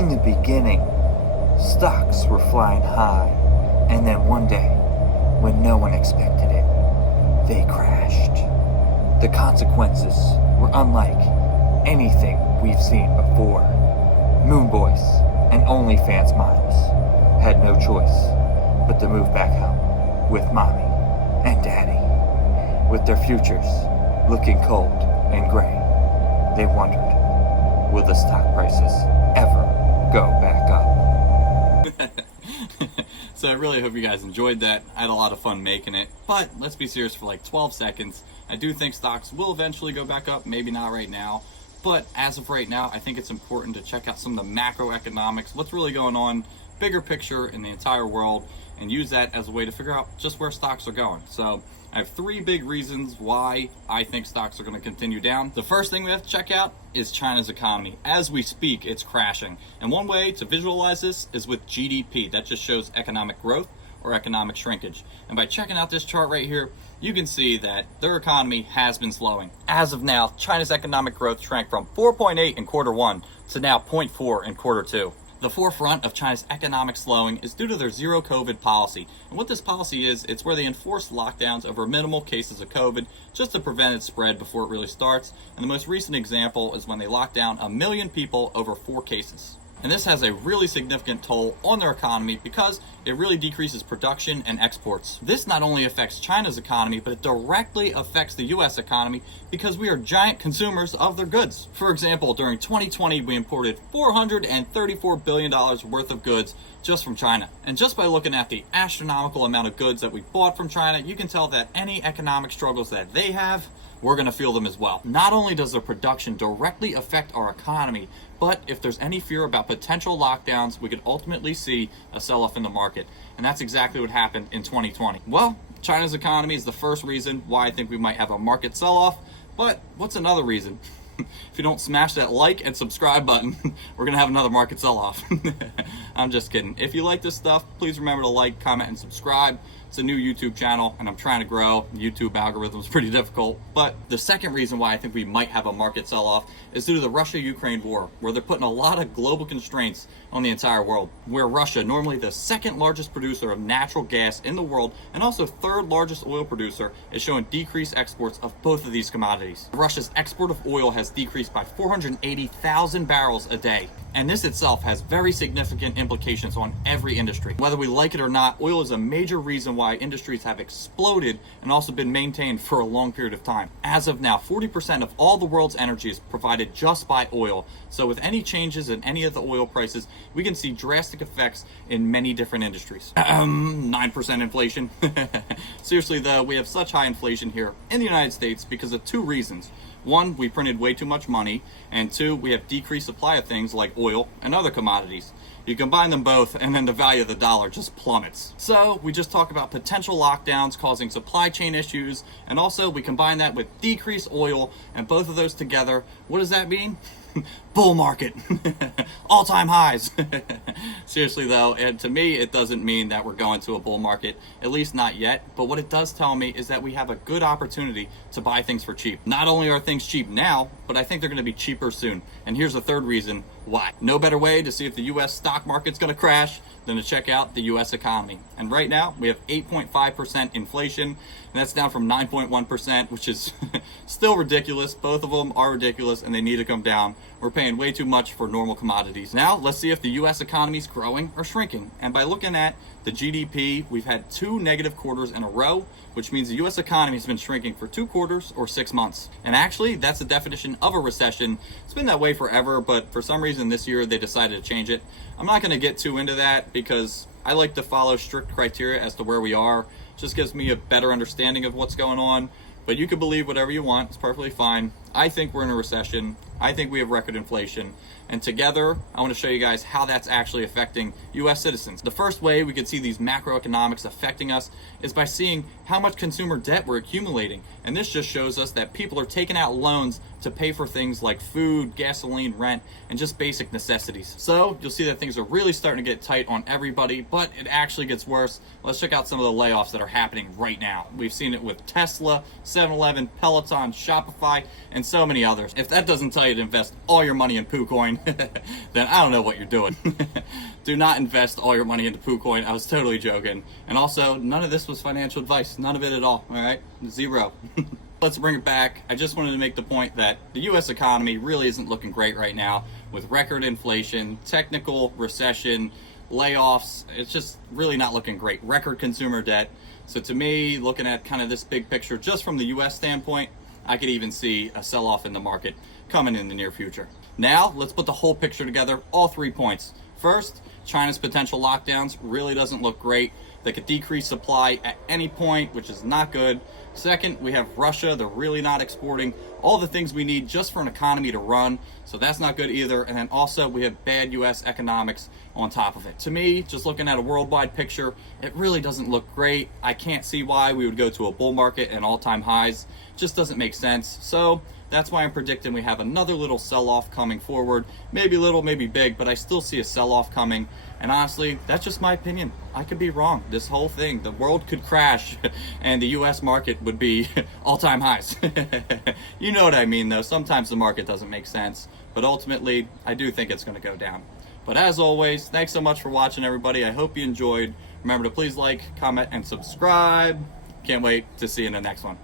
In the beginning, stocks were flying high, and then one day, when no one expected it, they crashed. The consequences were unlike anything we've seen before. Moon Boys and OnlyFans models had no choice but to move back home with mommy and daddy. With their futures looking cold and gray, they wondered, will the stock prices ever go back up? So I really hope you guys enjoyed that. I had a lot of fun making it, but let's be serious for like 12 seconds. I do think stocks will eventually go back up, maybe not right now, but as of right now, I think it's important to check out some of the macroeconomics, what's really going on, bigger picture in the entire world, and use that as a way to figure out just where stocks are going. So I have three big reasons why I think stocks are going to continue down. The first thing we have to check out is China's economy. As we speak, it's crashing. And one way to visualize this is with GDP. That just shows economic growth or economic shrinkage. And by checking out this chart right here, you can see that their economy has been slowing. As of now, China's economic growth shrank from 4.8 in quarter one to now 0.4 in quarter two. The forefront of China's economic slowing is due to their zero COVID policy. And what this policy is, it's where they enforce lockdowns over minimal cases of COVID just to prevent its spread before it really starts. And the most recent example is when they locked down 1 million people over 4 cases. And this has a really significant toll on their economy because it really decreases production and exports. This not only affects China's economy, but it directly affects the US economy because we are giant consumers of their goods. For example, during 2020, we imported $434 billion worth of goods just from China. And just by looking at the astronomical amount of goods that we bought from China, you can tell that any economic struggles that they have, we're going to feel them as well. Not only does their production directly affect our economy, but if there's any fear about potential lockdowns, we could ultimately see a sell-off in the market. And that's exactly what happened in 2020. Well, China's economy is the first reason why I think we might have a market sell-off. But what's another reason? If you don't smash that like and subscribe button, we're going to have another market sell-off. I'm just kidding. If you like this stuff, please remember to like, comment, and subscribe. It's a new YouTube channel, and I'm trying to grow. The YouTube algorithm is pretty difficult. But the second reason why I think we might have a market sell-off is due to the Russia-Ukraine war, where they're putting a lot of global constraints on the entire world. Where Russia, normally the second largest producer of natural gas in the world, and also third largest oil producer, is showing decreased exports of both of these commodities. Russia's export of oil has decreased by 480,000 barrels a day. And this itself has very significant implications on every industry. Whether we like it or not, oil is a major reason why industries have exploded and also been maintained for a long period of time. As of now, 40% of all the world's energy is provided just by oil. So with any changes in any of the oil prices, we can see drastic effects in many different industries. 9% inflation. Seriously though, we have such high inflation here in the United States because of two reasons. One, we printed way too much money, and two, we have decreased supply of things like oil and other commodities. You combine them both, and then the value of the dollar just plummets. So we just talk about potential lockdowns causing supply chain issues, and also we combine that with decreased oil, and both of those together, what does that mean? Bull market. All-time highs. Seriously though, and to me, it doesn't mean that we're going to a bull market, at least not yet. But what it does tell me is that we have a good opportunity to buy things for cheap. Not only are things cheap now, but I think they're going to be cheaper soon. And here's the third reason why. No better way to see if the US stock market's going to crash than to check out the US economy. And right now, we have 8.5% inflation, and that's down from 9.1%, which is still ridiculous. Both of them are ridiculous, and they need to come down. We're paying way too much for normal commodities. Now, let's see if the US economy is growing or shrinking. And by looking at the GDP, we've had 2 negative quarters in a row, which means the US economy has been shrinking for 2 quarters or 6 months. And actually, that's the definition of a recession. It's been that way forever, but for some reason this year they decided to change it. I'm not going to get too into that because I like to follow strict criteria as to where we are. It just gives me a better understanding of what's going on. But you can believe whatever you want. It's perfectly fine. I think we're in a recession. I think we have record inflation. And together, I want to show you guys how that's actually affecting US citizens. The first way we could see these macroeconomics affecting us is by seeing how much consumer debt we're accumulating. And this just shows us that people are taking out loans to pay for things like food, gasoline, rent, and just basic necessities. So you'll see that things are really starting to get tight on everybody, but it actually gets worse. Let's check out some of the layoffs that are happening right now. We've seen it with Tesla, 7-Eleven, Peloton, Shopify, and so many others. If that doesn't tell you to invest all your money in PooCoin, then I don't know what you're doing. Do not invest all your money into PooCoin. I was totally joking. And also, none of this was financial advice. None of it at all, all right? Zero. Let's bring it back. I just wanted to make the point that the US economy really isn't looking great right now with record inflation, technical recession, layoffs. It's just really not looking great. Record consumer debt. So to me, looking at kind of this big picture just from the US standpoint, I could even see a sell-off in the market coming in the near future. Now, let's put the whole picture together, all 3 points. First, China's potential lockdowns really doesn't look great. They could decrease supply at any point, which is not good. Second, we have Russia. They're really not exporting all the things we need just for an economy to run, so that's not good either. And then also we have bad US economics on top of it. To me, just looking at a worldwide picture, it really doesn't look great. I can't see why we would go to a bull market and all-time highs. It just doesn't make sense. So that's why I'm predicting we have another little sell-off coming forward. Maybe little, maybe big, but I still see a sell-off coming. And honestly, that's just my opinion. I could be wrong. This whole thing, the world could crash and the US market would be all-time highs. You know what I mean, though. Sometimes the market doesn't make sense, but ultimately, I do think it's going to go down. But as always, thanks so much for watching, everybody. I hope you enjoyed. Remember to please like, comment, and subscribe. Can't wait to see you in the next one.